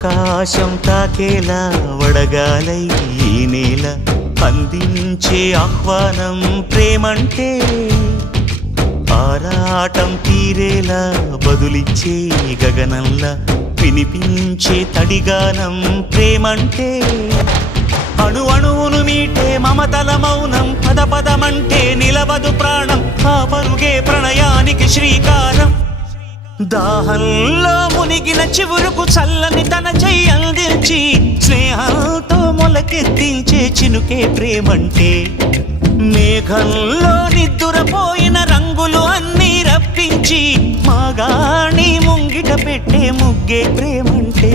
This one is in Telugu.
ఆకాశం తాకేలా వడగాలై ఈ నేల అందించే ఆహ్వానం ప్రేమంటే, ఆరాటం తీరేలా బదులిచ్చే గగనంలా వినిపించే తడిగానం ప్రేమంటే, అణు అణువును మీటే మమతల మౌనం పద పదమంటే నిలవదు ప్రాణం, ఆ పరుగే ప్రణయానికి శ్రీకారం. దాహంలో మునిగిన చివురుకు చల్లని తన చెయ్యి అందించి స్నేహంతో మొలకెత్తించే చినుకే ప్రేమంటే, మేఘంలో నిద్దురపోయిన రంగులు అన్నీ రప్పించి మాగాణి ముంగిట పెట్టే ముగ్గే ప్రేమంటే.